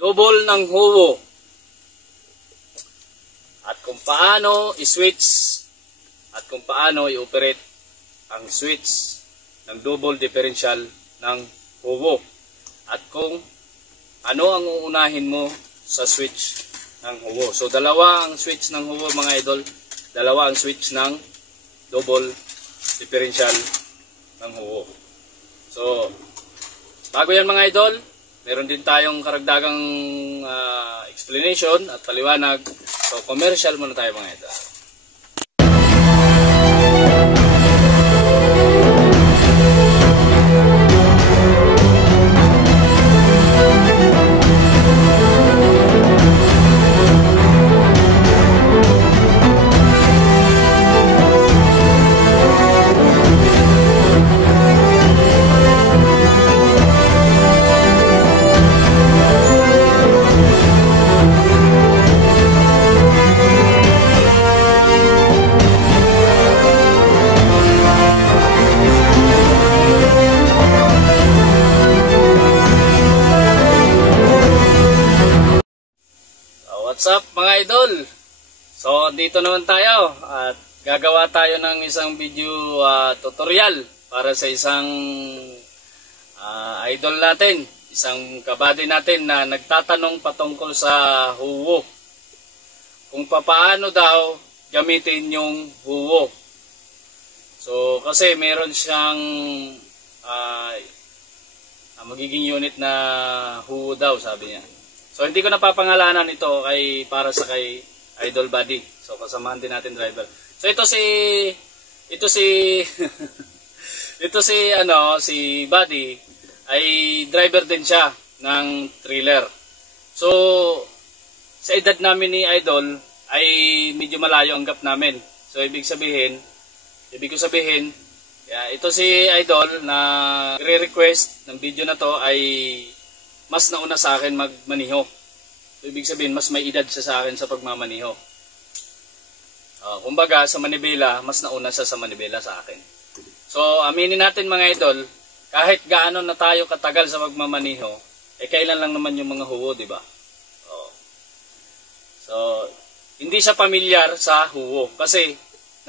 double ng huwo at kung paano i-switch at kung paano i-operate ang switch ng double differential ng huwo at kung ano ang uunahin mo sa switch ng huwo. So dalawa ang switch ng huwo mga idol, dalawa ang switch ng double differential ng huwo. So bago yan mga idol, meron din tayong karagdagang explanation at paliwanag. So commercial muna tayo mga idol. What's up mga idol? So dito naman tayo at gagawa tayo ng isang video tutorial para sa isang idol natin, isang kabady natin na nagtatanong patungkol sa huwo. Kung paano daw gamitin yung huwo. So kasi meron siyang magiging unit na huwo daw sabi niya. So hindi ko napapangalanan ito para sa kay Idol Buddy. So kasamahan din natin driver. So ito si si Buddy ay driver din siya ng trailer. So sa edad namin ni Idol ay medyo malayo ang gap namin. So ibig ko sabihin ito si Idol na re-request ng video na to ay mas nauna sa akin magmaniho. So, ibig sabihin, mas may edad siya sa akin sa pagmamaniho. Kumbaga, sa Manibela, mas nauna siya sa Manibela sa akin. So, aminin natin mga idol, kahit gaano na tayo katagal sa pagmamaniho, kailan lang naman yung mga huwo, di ba? So, hindi siya pamilyar sa huwo. Kasi,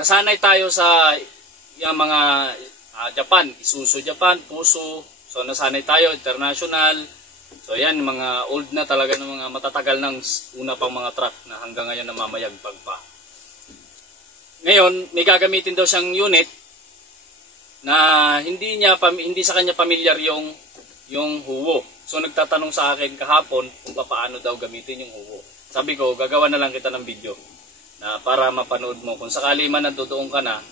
nasanay tayo sa yung mga Japan, Isuzu Japan, Fuso. So, nasanay tayo, international. So yan, mga old na talaga ng mga matatagal ng una pang mga truck na hanggang ngayon namamayagpag pa. Ngayon, may gagamitin daw siyang unit na hindi sa kanya pamilyar yung huwo. So nagtatanong sa akin kahapon kung paano daw gamitin yung huwo. Sabi ko, gagawa na lang kita ng video na para mapanood mo. Kung sakali man nandoon ka na,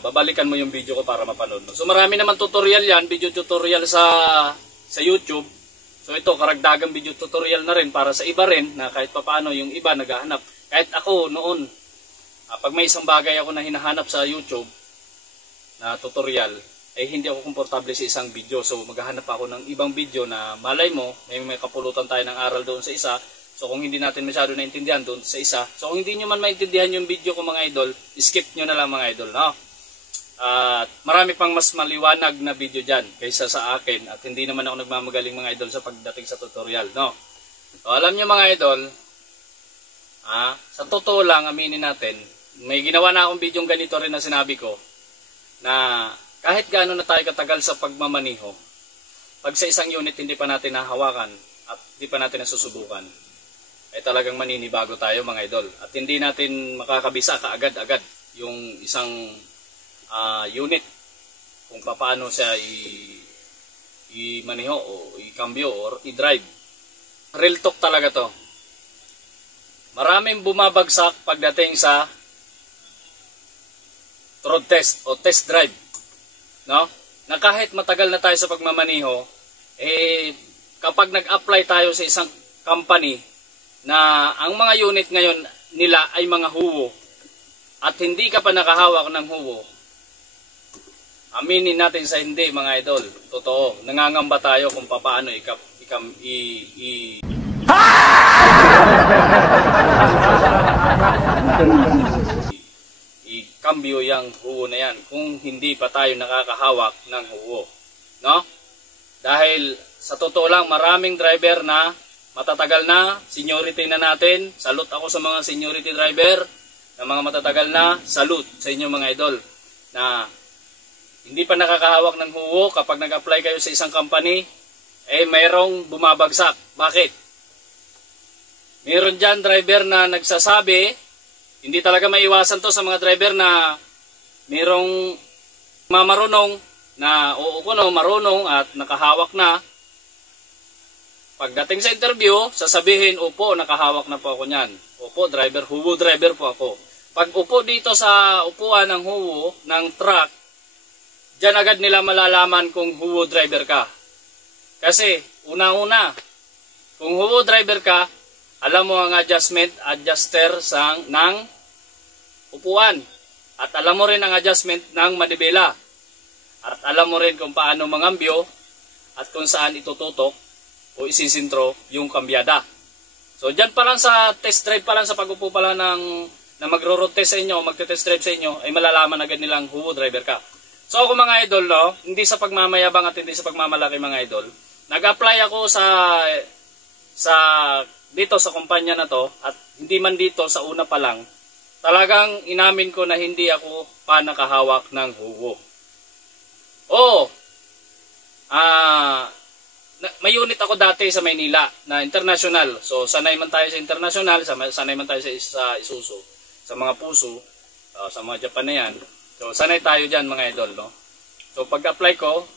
babalikan mo yung video ko para mapanood mo. So marami naman tutorial yan, video tutorial sa YouTube. So ito karagdagang video tutorial na rin para sa iba rin na kahit papaano yung iba naghahanap. Kahit ako noon, pag may isang bagay ako na hinahanap sa YouTube na tutorial, hindi ako komportable sa isang video. So maghahanap ako ng ibang video na malay mo, may kapulutan tayo ng aral doon sa isa. So kung hindi natin masyado naintindihan doon sa isa, so kung hindi nyo man maintindihan yung video ko mga idol, skip nyo na lang mga idol, no? At marami pang mas maliwanag na video dyan kaysa sa akin at hindi naman ako nagmamagaling mga idol sa pagdating sa tutorial, no? So alam nyo mga idol, sa totoo lang aminin natin, may ginawa na akong video ganito rin na sinabi ko na kahit gaano na tayo katagal sa pagmamaniho, pag sa isang unit hindi pa natin nahawakan at hindi pa natin nasusubukan, ay talagang maninibago tayo mga idol. At hindi natin makakabisa kaagad-agad yung isang unit kung paano siya i-maniho o i-cambio or i-drive. Real talk talaga to. Maraming bumabagsak pagdating sa road test o test drive. No? Na kahit matagal na tayo sa pagmamaniho, kapag nag-apply tayo sa isang company na ang mga unit ngayon nila ay mga huwo at hindi ka pa nakahawak ng huwo, aminin natin sa hindi mga idol, totoo, nangangamba tayo kung paano i-cambio yung huwo na yan kung hindi pa tayo nakakahawak ng huwo, no? Dahil sa totoo lang, maraming driver na matatagal na, seniority na natin. Salute ako sa mga seniority driver na mga matatagal na. Salute sa inyo mga idol na hindi pa nakakahawak ng huwo. Kapag nag-apply kayo sa isang company, mayroong bumabagsak. Bakit? Meron dyan driver na nagsasabi, hindi talaga maiwasan to sa mga driver na merong marunong na marunong at nakahawak na. Pagdating sa interview, sasabihin, opo, nakahawak na po ako niyan. Opo, driver, huwo driver po ako. Pag upo dito sa upuan ng huwo, ng truck, dyan agad nila malalaman kung huwo driver ka. Kasi, una-una, kung huwo driver ka, alam mo ang adjuster ng upuan. At alam mo rin ang adjustment ng manibela. At alam mo rin kung paano mangambyo at kung saan itututok o isisintro yung kambyada. So dyan pa lang sa test drive pa lang, sa pag-upo pa lang na magro-road test sa inyo o magte-test drive sa inyo, ay malalaman agad nilang huwo driver ka. So ako mga idol, no, hindi sa pagmamayabang at hindi sa pagmamalaki mga idol, nag-apply ako sa dito sa kumpanya na to, at hindi man dito sa una pa lang, talagang inamin ko na hindi ako pa nakahawak ng huwo. May unit ako dati sa Maynila na international. So sanay man tayo sa international, sanay man tayo sa Isuzu, sa mga Puso, sa mga Japan na yan. So sanay tayo dyan mga idol, no? So pag-apply ko,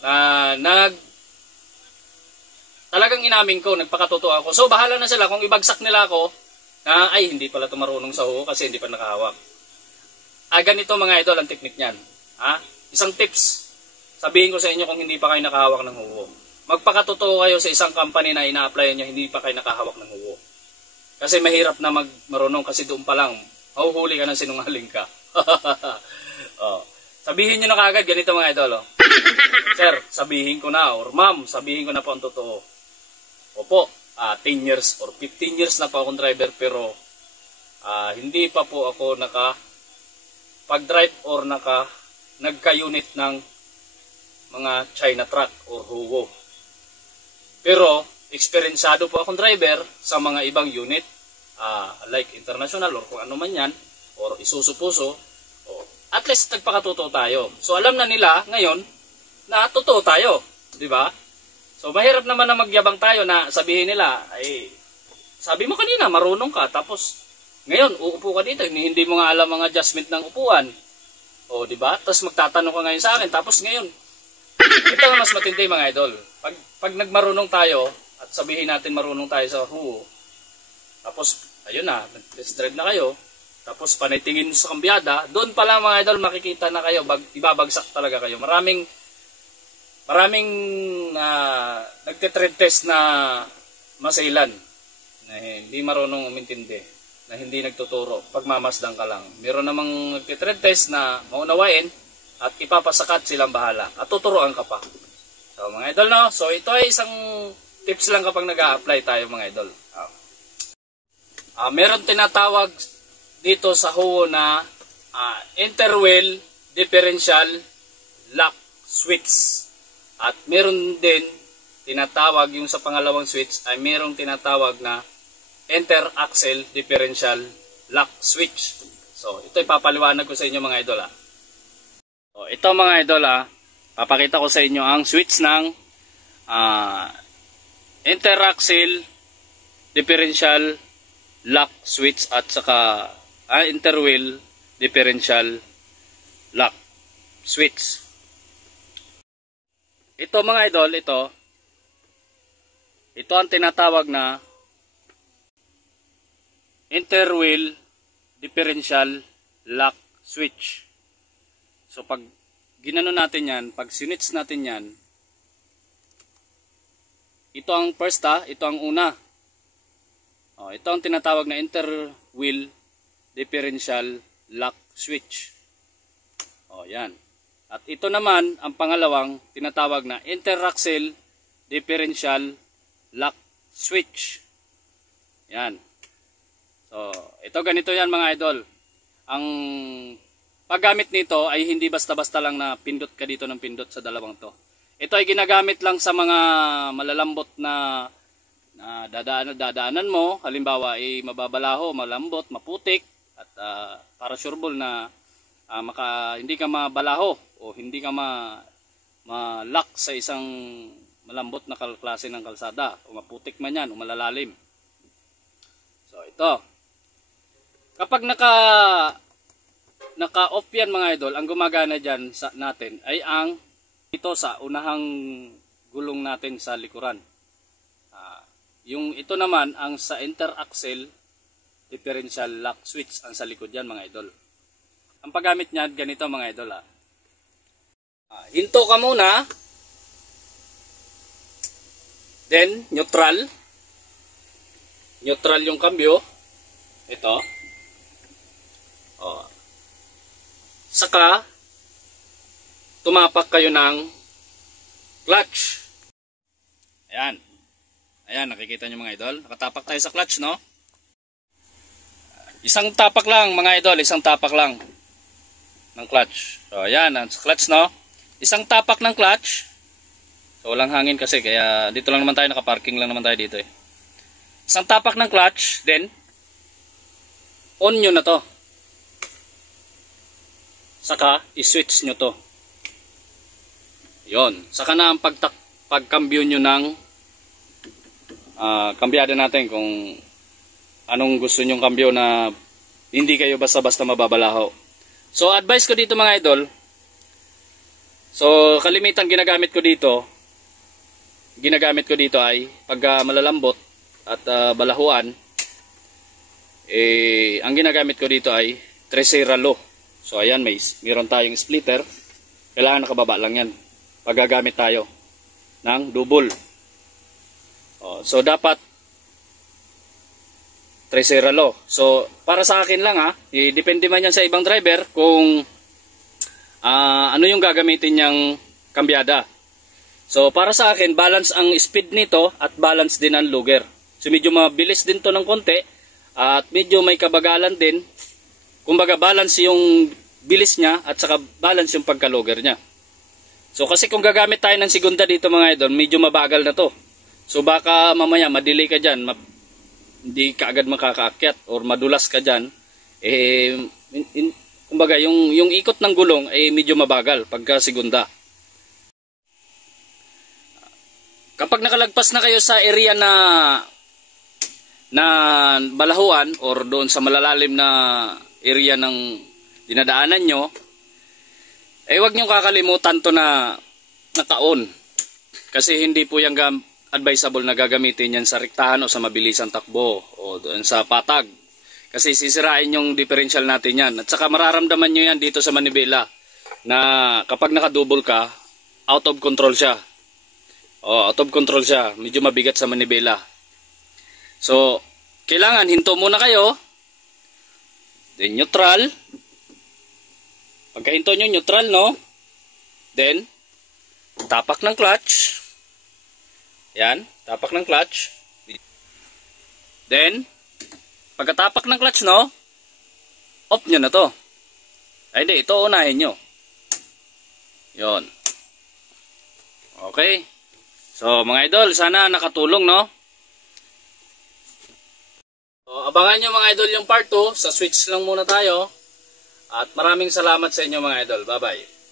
talagang inamin ko, nagpakatotoo ako. So bahala na sila kung ibagsak nila ako na ay hindi pala ito marunong sa huwo kasi hindi pa nakahawak. Ganito mga idol ang teknik niyan. Isang tips, sabihin ko sa inyo kung hindi pa kayo nakahawak ng huwo. Magpakatotoo kayo sa isang company na ina-apply niya hindi pa kayo nakahawak ng huwo. Kasi mahirap na marunong kasi doon pa lang mahuhuli ka ng sinungaling ka. Sabihin nyo na kagad ganito mga idol. Sir, sabihin ko na, or ma'am, sabihin ko na po ang totoo. Opo, 10 years or 15 years na po akong driver pero hindi pa po ako pag-drive or nagka-unit ng mga China truck or huwo. Pero, eksperyensado po akong driver sa mga ibang unit, like international or kung ano man yan, or Isuzu Puso, at least nagpakatotoo tayo. So, alam na nila ngayon na totoo tayo. Diba? So, mahirap naman na magyabang tayo na sabihin nila, sabi mo kanina, marunong ka, tapos, ngayon, uupo ka dito, hindi mo nga alam ang adjustment ng upuan. Diba? Tapos magtatanong ka ngayon sa akin, tapos ngayon, ito ang mas matindi mga idol. Pag nagmarunong tayo at sabihin natin marunong tayo sa huwo, tapos ayun na, nag-test drive na kayo, tapos panaytingin sa kambyada, doon pa lang mga idol makikita na kayo, ibabagsak talaga kayo. Maraming nagte-trade test na masailan, na hindi marunong umintindi, na hindi nagtuturo, pagmamasdan ka lang. Meron namang nagte-trade test na maunawain, at ipapasakat silang bahala. At tuturuan ka pa. So mga idol, no? So ito ay isang tips lang kapag nag-a-apply tayo mga idol. Meron tinatawag dito sa huwo na interwheel differential lock switch. At meron din tinatawag, yung sa pangalawang switch ay merong tinatawag na inter-axle differential lock switch. So ito ipapaliwanag ko sa inyo mga idol. Ito mga idol, papakita ko sa inyo ang switch ng interaxle differential lock switch at saka interwheel differential lock switch. Ito mga idol, ito ang tinatawag na interwheel differential lock switch. So pag ginano natin yan, pag sinits natin yan, ito ang first ito ang una. Ito ang tinatawag na interwheel differential lock switch. Yan. At ito naman ang pangalawang tinatawag na interaxle differential lock switch. Yan. So ito ganito yan mga idol. Ang paggamit nito ay hindi basta-basta lang na pindot ka dito ng pindot sa dalawang to. Ito ay ginagamit lang sa mga malalambot na dadaanan mo. Halimbawa ay mababalaho, malambot, maputik at para sureball na hindi ka mabalaho o hindi ka malak sa isang malambot na klase ng kalsada o maputik man yan o malalalim. So ito, kapag naka-off yan mga idol, ang gumagana dyan natin ay ang ito sa unahang gulong natin sa likuran. Yung ito naman ang sa interaxle differential lock switch ang sa likod yan mga idol. Ang paggamit niyan ganito mga idol. Hinto ka muna, then neutral yung cambio, ito, saka tumapak kayo ng clutch. Ayan, nakikita nyo mga idol, nakatapak tayo sa clutch, no? Isang tapak lang mga idol, isang tapak lang ng clutch. So ayan, sa clutch, no? Isang tapak ng clutch. So walang hangin kasi, kaya dito lang naman tayo, nakaparking lang naman tayo dito eh. Isang tapak ng clutch, then on nyo na to. Saka i-switch nyo to. Yon, saka na ang pagkambyo nyo ng kambyada natin kung anong gusto nyong kambyo na hindi kayo basta-basta mababalaho. So advice ko dito mga idol, so kalimitan ginagamit ko dito ay pag malalambot at balahuan, ang ginagamit ko dito ay 13 ralo. So ayan, mayroon tayong splitter, kailangan nakababa lang yan pag gagamit tayo ng double. So dapat 13 ralo. So para sa akin lang depende man yan sa ibang driver kung ano yung gagamitin niyang kambyada. So para sa akin, balance ang speed nito at balance din ang lugger. So medyo mabilis din to ng konti at medyo may kabagalan din. Kumbaga balance yung bilis niya at saka balance yung pagka-lugger niya. So kasi kung gagamit tayo ng segunda dito mga idol, medyo mabagal na to. So baka mamaya madelay ka dyan, hindi ka agad makakaakyat or madulas ka dyan. Kumbaga yung ikot ng gulong ay medyo mabagal pagka segunda. Kapag nakalagpas na kayo sa area na balahuan or doon sa malalalim na area ng dinadaanan nyo, huwag nyo kakalimutan to na naka-on. Kasi hindi po yung advisable na gagamitin yan sa rektahan o sa mabilisang takbo o doon sa patag. Kasi sisirain yung differential natin yan. At saka mararamdaman nyo yan dito sa manibela na kapag nakadouble ka, out of control siya. Out of control siya. Medyo mabigat sa manibela. So, kailangan hinto muna kayo. Then neutral. Pagkahinto nyo, neutral, no? Then, tapak ng clutch. Yan, tapak ng clutch. Then, pagkatapak ng clutch, no? Off nyo na to. Ay, hindi, ito unahin nyo. Yon. Okay. So, mga idol, sana nakatulong, no? So, abangan nyo mga idol yung part 2. Sa switch lang muna tayo. At maraming salamat sa inyo mga idol. Bye-bye.